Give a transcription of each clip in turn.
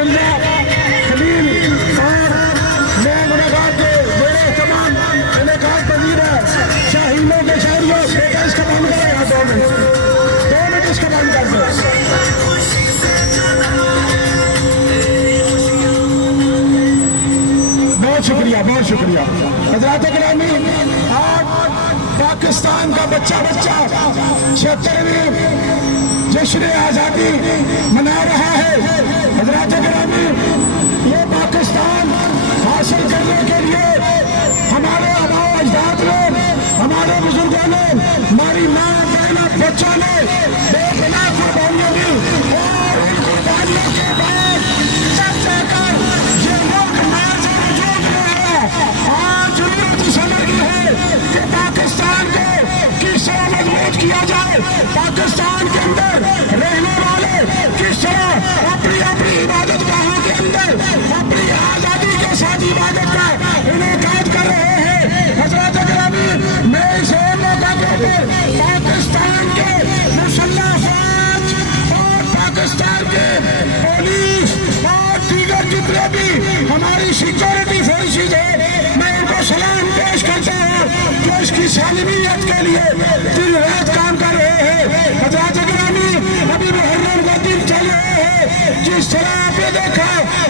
اللہ خلیل اور میں ملاقات کے بڑے تمام انعقاد پذیر ہے شاہینوں کے شہریوں بیٹا اس کا بند کرے گا 2 منٹ اس کا بند کر دو بہت شکریہ حضرات گرامی آج پاکستان کا بچہ 76ویں جشن آزادی منا رہا ہے حضرات گرامی یہ پاکستان حاصل کرنے کے لیے ہمارے آباء و اجداد نے ہمارے بزرگوں نے ہماری ماں بہنوں بچوں نے بے پناہ قربانیاں دی اور ان قربانیوں کے بعد سب جا کر یہ ملک آج ضرورت سمجھ ہے کہ پاکستان کو کس طرح مضبوط کیا جائے پاکستان کے اندر رہنے والے کس طرح اپنی عبادت گاہوں کے اندر اپنی آزادی کے ساتھ عبادت کا انعقاد کر رہے ہیں حضرات گرامی میں اس موقع پر پاکستان کے مسلح افواج اور پاکستان کے پولیس اور دیگر جتنے بھی ہماری سیکورٹی فورسز ہیں میں ان کو سلام پیش کرتا ہوں جو اس کی سالمیت کے لیے دن رات کام کر رہے ہیں حضرات گرامی ابھی محرم کا دن چل رہے ہیں جس طرح آپ نے دیکھا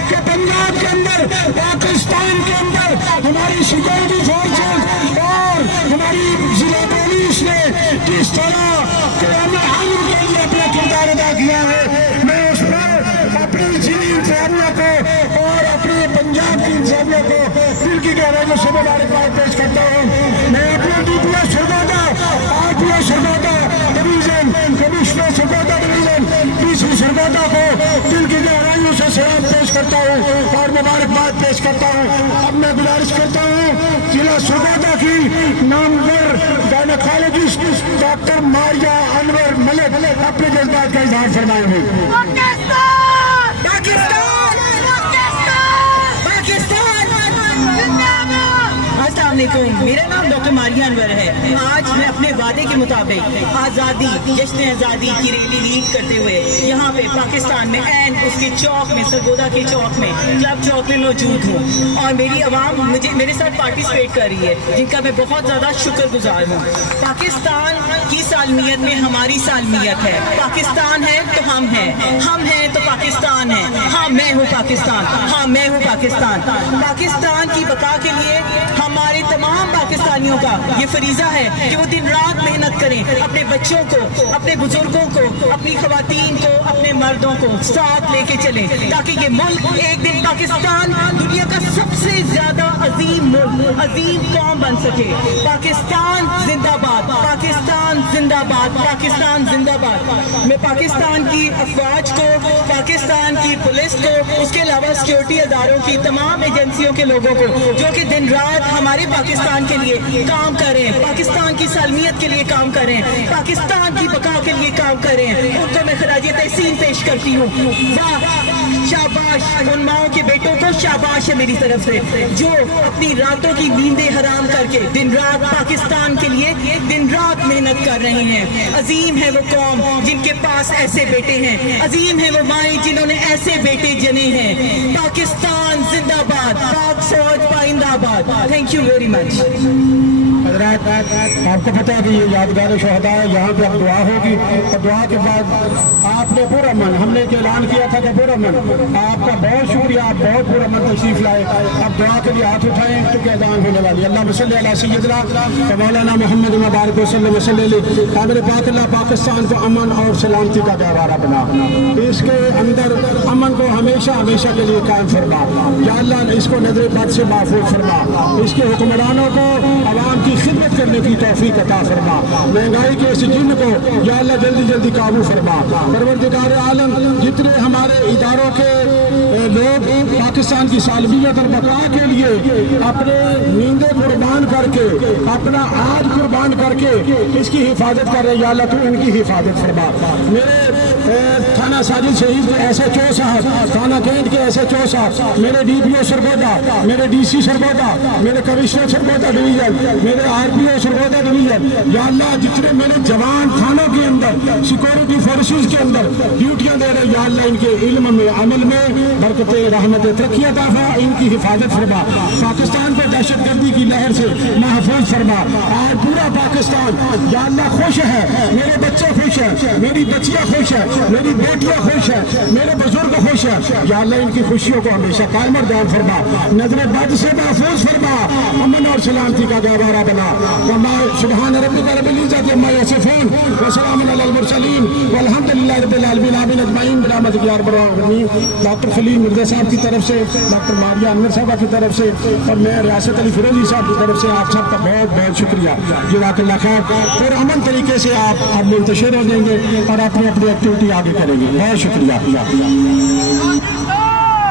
کہ پنجاب کے اندر پاکستان کے اندر ہماری سیکورٹی فورسز اور ہماری ضلع پولیس نے کس طرح قیام امن کے لیے اپنا کردار ادا کیا ہے میں اس پر اپنی ضلعی انتظامیہ کو اور اپنی پنجاب کی انتظامیہ کو دل کی گہرائیوں سے مبارکباد پیش کرتا ہوں میں اپنے DPS Sargodha RPO Sargodha division commissioner Sargodha division PC Sargodha کو دل کی گہرائیوں سے سلام پیش کرتا ہوں اور مبارکباد پیش کرتا ہوں اب میں گزارش کرتا ہوں ضلع سرگودا کی نامور گائنیکالوجسٹ ڈاکٹر ماریا انور ملک اپنے جذبات کا اظہار فرمائیں گے السلام علیکم میرا نام ڈاکٹر ماریا انور ہے آج میں اپنے وعدے کے مطابق آزادی جشن آزادی کی ریلی لیڈ کرتے ہوئے یہاں پہ پاکستان میں اینڈ اس کے چوک میں سرگودا کے چوک میں کلب چوک میں موجود ہوں اور میری عوام میرے ساتھ پارٹیسپیٹ کر رہی ہے جن کا میں بہت زیادہ شکر گزار ہوں پاکستان کی سالمیت میں ہماری سالمیت ہے پاکستان ہے تو ہم ہیں تو پاکستان ہے ہاں میں ہوں پاکستان پاکستان کی بقا کے لیے ہمارے تمام پاکستانیوں کا یہ فریضہ ہے کہ وہ دن رات محنت کریں اپنے بچوں کو اپنے بزرگوں کو اپنی خواتین کو اپنے مردوں کو ساتھ لے کے چلیں تاکہ یہ ملک ایک دن پاکستان دنیا کا سب سے زیادہ عظیم ملک عظیم قوم بن سکے پاکستان زندہ باد پاکستان زندہ باد پاکستان زندہ باد میں پاکستان کی افواج کو پاکستان کی پولیس کو اس کے علاوہ سیکورٹی اداروں کی تمام ایجنسیوں کے لوگوں کو جو کہ دن رات ہمارے پاکستان کے لیے کام کریں پاکستان کی سالمیت کے لیے کام کریں پاکستان کی بقا کے لیے کام کریں ان کو میں خراج تحسین پیش کرتی ہوں واہ شاباش ان ماؤں کے بیٹوں کو شاباش ہے میری طرف سے جو اپنی راتوں کی نیندیں حرام کر کے دن رات پاکستان کے لیے دن رات محنت کر رہے ہیں عظیم ہے وہ قوم جن کے پاس ایسے بیٹے ہیں عظیم ہے وہ مائیں جنہوں نے ایسے بیٹے جنے ہیں پاکستان زندہ باد پاک فوج پائندہ آباد تھینک یو ویری مچ حضرات آپ کو پتا ہے کہ یہ یادگار شہداء ہے یہاں پہ اب دعا ہوگی اور دعا کے بعد آپ نے پورا من ہم نے اعلان کیا تھا کہ پورا من آپ کا بہت شکریہ آپ بہت پورا من تشریف لائے اب دعا کے لیے ہاتھ اٹھائیں کیونکہ اذان ہونے والی اللہ صلی علی سیدنا مولانا محمد مبارک وسلم عامر پاک اللہ پاکستان کو امن اور سلامتی کا گہوارہ بنا اس کے اندر امن کو ہمیشہ کے لیے قائم فرما یا اللہ اس کو نظر بد سے محفوظ فرما اس کے حکمرانوں کو عوام کی خدمت کرنے کی توفیق عطا فرما مہنگائی کے اس جن کو یا اللہ جلدی قابو فرما پروردگار عالم جتنے ہمارے اداروں کے لوگ پاکستان کی سالمیت اور بقا کے لیے اپنے نیندیں قربان کر کے اپنا آج قربان کر کے اس کی حفاظت کر رہے یا اللہ تو ان کی حفاظت فرما میرے تھانہ ساجد شہید SHO صاحب تھانہ کینٹ کے SHO صاحب، میرے DPO سرگودا، میرے DC سرگودا، میرے کمشنر سرگودا ڈویژن، میرے RPO سرگودا ڈویژن، یا اللہ جتنے میرے جوان تھانوں کے اندر سیکورٹی فورسز کے اندر ڈیوٹیاں دے رہے، یا اللہ ان کے علم میں عمل میں برکت رحمت ترقی عطا فرما، ان کی حفاظت فرما، پاکستان کو دہشت گردی کی لہر سے محفوظ فرما۔ آج پورا پاکستان یا اللہ خوش ہے، میرے بچے خوش ہیں، میری بچیاں خوش ہیں، میری بیٹیاں خوش ہیں، میرے بزرگ خوش ہیں، یا اللہ ان کی خوشیوں کو ہمیشہ قائم اور دائم فرما، نظر بد سے محفوظ فرما، امن اور سلامتی کا گہوارہ بنا۔ سبحان ربک رب العزت عما یصفون وسلام علی المرسلین والحمد للہ رب العالمین آمین اجمعین برحمتک یا ارحم الراحمین۔ ڈاکٹر خلیل مرزا صاحب کی طرف سے، ڈاکٹر ماریہ انور صاحبہ کی طرف سے، اور میں ریاست علی فیروزی صاحب کی طرف سے آپ سب کا بہت بہت شکریہ۔ جزاک اللہ خیر۔ پھر امن طریقے سے آپ منتشر ہو جائیں گے اور اپنی اپنی ایکٹیویٹی آگے کریں گے۔ بہت شکریہ۔